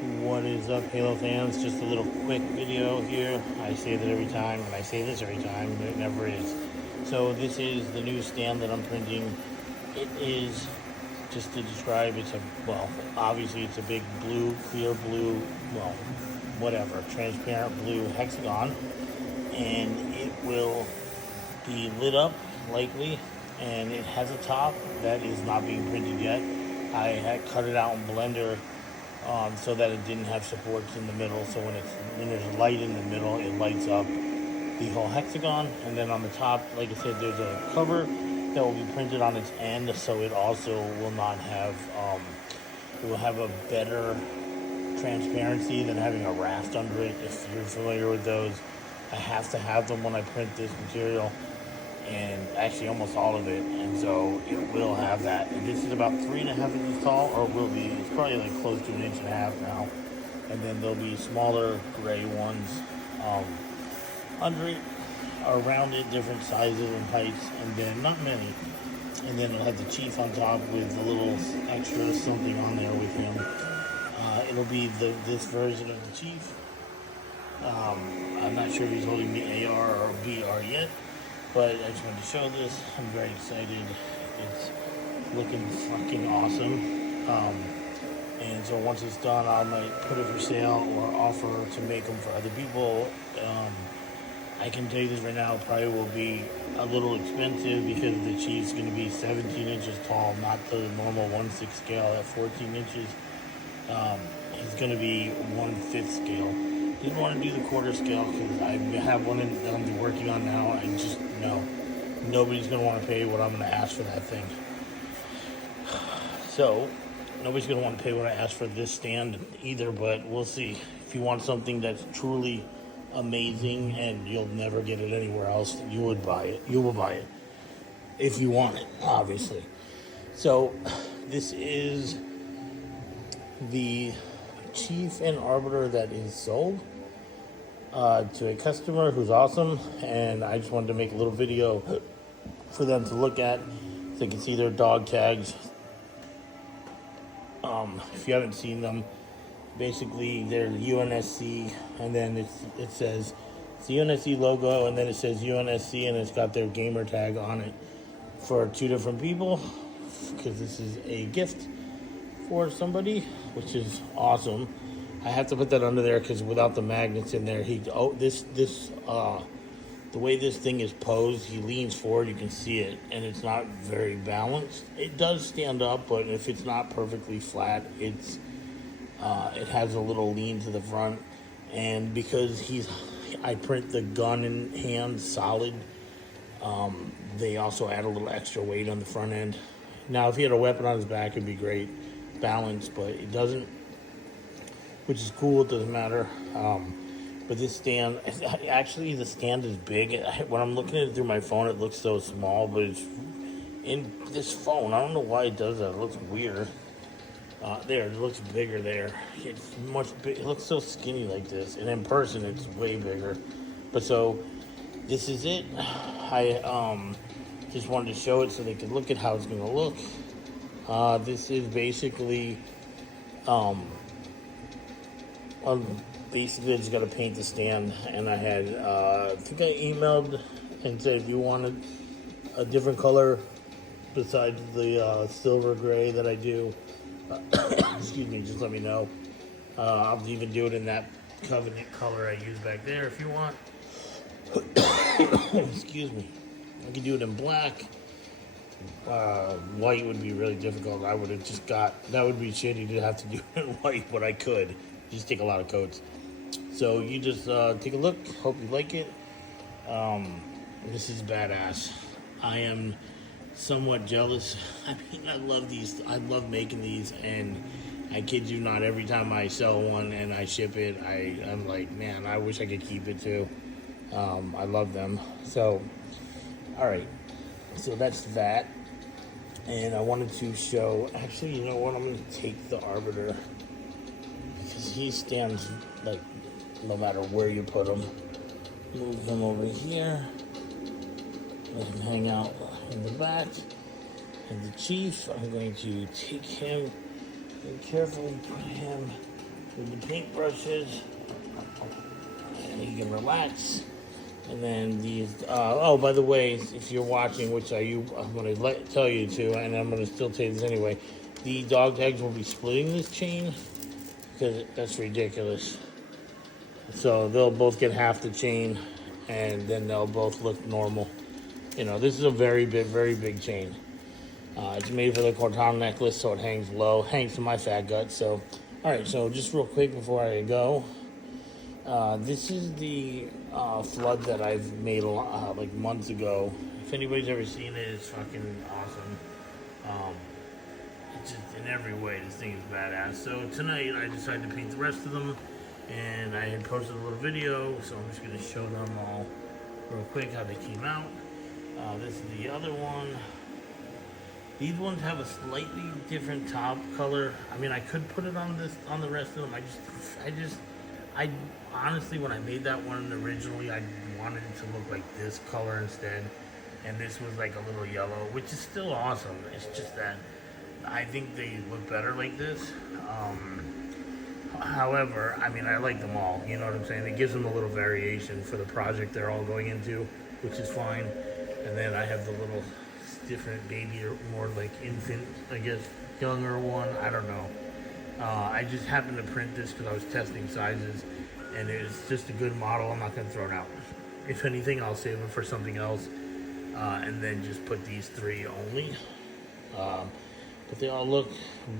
What is up, Halo fans? Just a little quick video here. I say that every time, and I say this every time, but it never is. So this is the new stand that I'm printing. It is, just to describe, obviously it's a big blue, clear blue, whatever, transparent blue hexagon. And it will be lit up, likely, and it has a top that is not being printed yet. I had cut it out in Blender so that it didn't have supports in the middle. So when there's light in the middle, it lights up the whole hexagon. And then on the top, like I said, there's a cover that will be printed on its end, so it also will not have. It will have a better transparency than having a raft under it. If you're familiar with those, I have to have them when I print this material, and actually almost all of it, and so it will have that. And this is about 3.5 inches tall, or will be. It's probably like close to 1.5 inches now. And then there'll be smaller gray ones under it, around it, different sizes and heights, and then not many. And then it'll have the Chief on top with a little extra something on there with him. It'll be this version of the Chief. I'm not sure if he's holding the AR or BR yet, but I just wanted to show this. I'm very excited. It's looking fucking awesome. And so once it's done, I might put it for sale or offer to make them for other people. I can tell you this right now, it probably will be a little expensive because the Chief's going to be 17 inches tall, not the normal 1/6 scale at 14 inches. He's going to be 1/5 scale. Didn't want to do the quarter scale because I have one that I'm working on now. I just know nobody's going to want to pay what I'm going to ask for that thing. So nobody's going to want to pay what I asked for this stand either, but we'll see. If you want something that's truly amazing and you'll never get it anywhere else, you would buy it. You will buy it if you want it, obviously. So this is the Chief and Arbiter that is sold to a customer who's awesome, and I just wanted to make a little video for them to look at so they can see their dog tags. If you haven't seen them, basically they're UNSC, and then it says it's the UNSC logo, and then it says UNSC, and it's got their gamer tag on it for 2 different people, because this is a gift for somebody, which is awesome. I have to put that under there because without the magnets in there, the way this thing is posed, he leans forward, you can see it, and it's not very balanced. It does stand up, but if it's not perfectly flat, it has a little lean to the front. And because I print the gun in hand solid, they also add a little extra weight on the front end. Now, if he had a weapon on his back, it'd be great balance, but it doesn't, which is cool. It doesn't matter. But this stand, actually the stand is big. When I'm looking at it through my phone, it looks so small, but it's in this phone, I don't know why it does that. It looks weird. There, it looks bigger there. It's much big. It looks so skinny like this, and in person it's way bigger. But so this is it. I just wanted to show it so they could look at how it's going to look. This is basically basically I just got to paint the stand, and I had I think I emailed and said if you wanted a different color besides the silver gray that I do, excuse me, just let me know. I'll even do it in that Covenant color I use back there if you want. Excuse me. I can do it in black. White would be really difficult. I would have just that would be shitty to have to do it in white, but I could. Just take a lot of coats. So you just take a look. Hope you like it. This is badass. I am somewhat jealous. I mean, I love these. I love making these, and I kid you not, every time I sell one and I ship it, I'm like, man, I wish I could keep it too. I love them. So, all right. So that's that. And I wanted to show, actually, you know what? I'm going to take the Arbiter because he stands like no matter where you put him. Move him over here. Let him hang out in the back. And the Chief, I'm going to take him and carefully put him with the paintbrushes, and you can relax. And then these, oh, by the way, if you're watching, which I'm going to tell you to, and I'm going to still tell you this anyway, the dog tags will be splitting this chain, because that's ridiculous. So they'll both get half the chain, and then they'll both look normal. You know, this is a very big chain. It's made for the Cortana necklace, so it hangs low, hangs to my fat gut. So, all right, so just real quick before I go, this is the flood that I've made like months ago. If anybody's ever seen it, it's fucking awesome. It's just in every way, this thing is badass. So tonight I decided to paint the rest of them, and I had posted a little video, so I'm just going to show them all real quick how they came out. This is the other one. These ones have a slightly different top color. I mean, I could put it on the rest of them. I honestly, when I made that one originally, I wanted it to look like this color instead, and this was like a little yellow, which is still awesome. It's just that I think they look better like this. However, I mean, I like them all. You know what I'm saying? It gives them a little variation for the project they're all going into, which is fine. And then I have the little different baby, or more like infant, I guess, younger one. I don't know. I just happened to print this because I was testing sizes, and it's just a good model. I'm not going to throw it out. If anything, I'll save it for something else, and then just put these three only. But they all look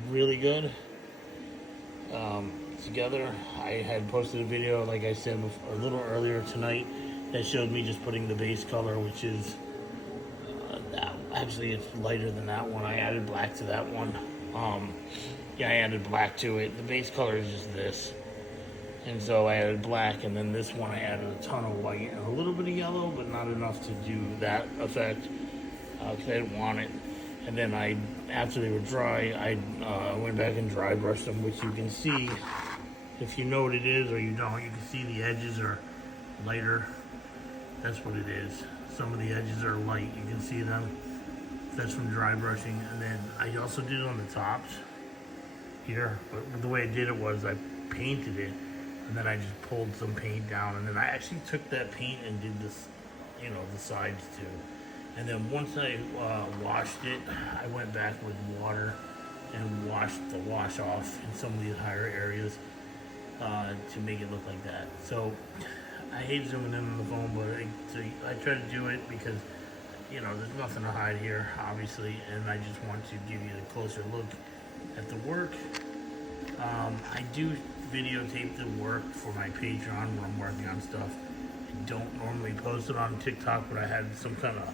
really good together. I had posted a video, like I said, a little earlier tonight that showed me just putting the base color, which is actually it's lighter than that one. I added black to that one. Yeah, I added black to it. The base color is just this, and so I added black, and then this one I added a ton of white and a little bit of yellow, but not enough to do that effect because I didn't want it. And then after they were dry, I went back and dry brushed them, which you can see if you know what it is or you don't. You can see the edges are lighter. That's what it is. Some of the edges are light. You can see them. That's from dry brushing. And then I also did it on the tops here. But the way I did it was I painted it, and then I just pulled some paint down, and then I actually took that paint and did this, you know, the sides too. And then once I washed it, I went back with water and washed the wash off in some of these higher areas to make it look like that. So I hate zooming in on the phone, but I try to do it because, you know, there's nothing to hide here, obviously, and I just want to give you a closer look at the work. I do videotape the work for my Patreon when I'm working on stuff. I don't normally post it on TikTok, but I had some kind of,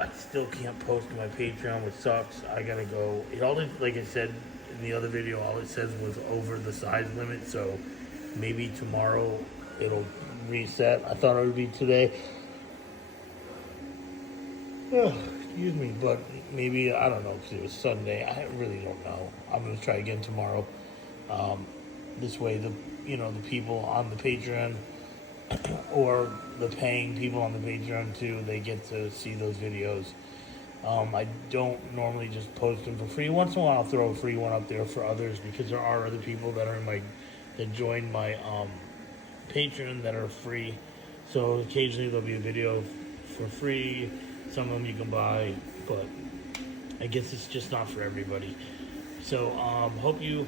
I still can't post to my Patreon, which sucks. I gotta go. It all, like I said in the other video, all it says was over the size limit, so maybe tomorrow it'll reset. I thought it would be today. Oh, excuse me, but maybe, I don't know, because it was Sunday. I really don't know. I'm gonna try again tomorrow. This way, the people on the Patreon or the paying people on the Patreon too, they get to see those videos. I don't normally just post them for free. Once in a while I'll throw a free one up there for others, because there are other people that are that join my Patreon that are free. So occasionally there'll be a video for free. Some of them you can buy, but I guess it's just not for everybody. So hope you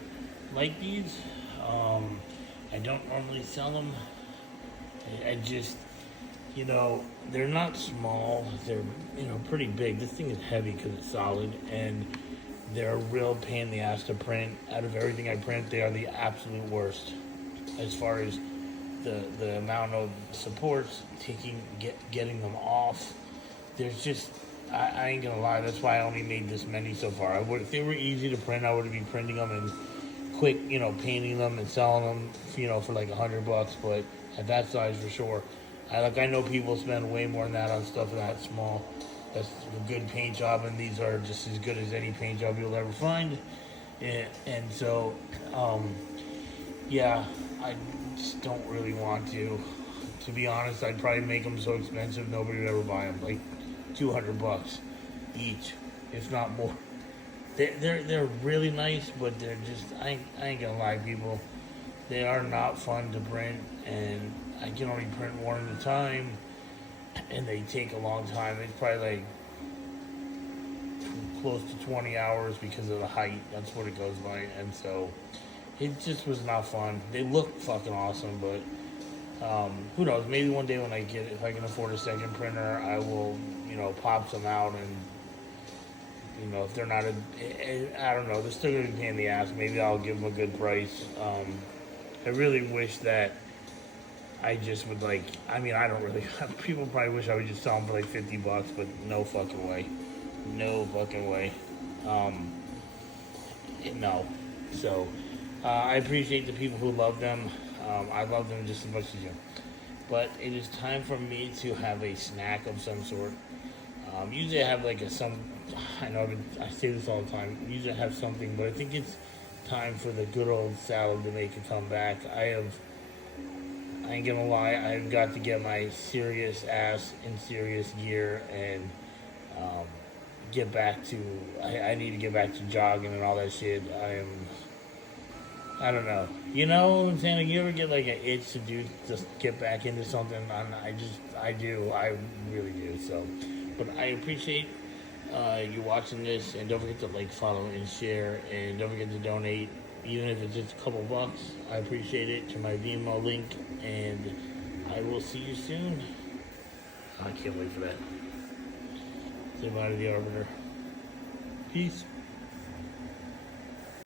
like these. I don't normally sell them. I just, they're not small. They're, pretty big. This thing is heavy because it's solid, and they're a real pain in the ass to print. Out of everything I print, they are the absolute worst as far as the amount of supports, getting them off. There's just, I ain't gonna lie, that's why I only made this many so far. If they were easy to print, I would be printing them and quick, painting them and selling them, for like $100, but at that size for sure. I know people spend way more than that on stuff that small. That's a good paint job, and these are just as good as any paint job you'll ever find. And so, yeah, I just don't really want to. To be honest, I'd probably make them so expensive nobody would ever buy them. Like $200 each, if not more. they're really nice, but they're just I ain't gonna lie, people. They are not fun to print, and I can only print one at a time, and they take a long time. It's probably like close to 20 hours because of the height. That's what it goes by, and so it just was not fun. They look fucking awesome, but who knows? Maybe one day when if I can afford a second printer, I will, pop some out and, if they're not I don't know, they're still gonna be a pain in the ass. Maybe I'll give them a good price. I really wish that I just would I mean, I don't really, people probably wish I would just sell them for like $50, but no fucking way. No fucking way. No. So, I appreciate the people who love them. I love them just as much as you. But it is time for me to have a snack of some sort. Usually I have I know I say this all the time. Usually I have something, but I think it's time for the good old salad to make a comeback. I ain't gonna lie, I've got to get my serious ass in serious gear and get back to, I need to get back to jogging and all that shit. I don't know. You know what I'm saying? Like, you ever get like an itch to just get back into something? I do. I really do. So, but I appreciate you watching this, and don't forget to follow, and share, and don't forget to donate, even if it's just a couple bucks. I appreciate it, to my Venmo link, and I will see you soon. I can't wait for that. Say bye to the Arbiter. Peace.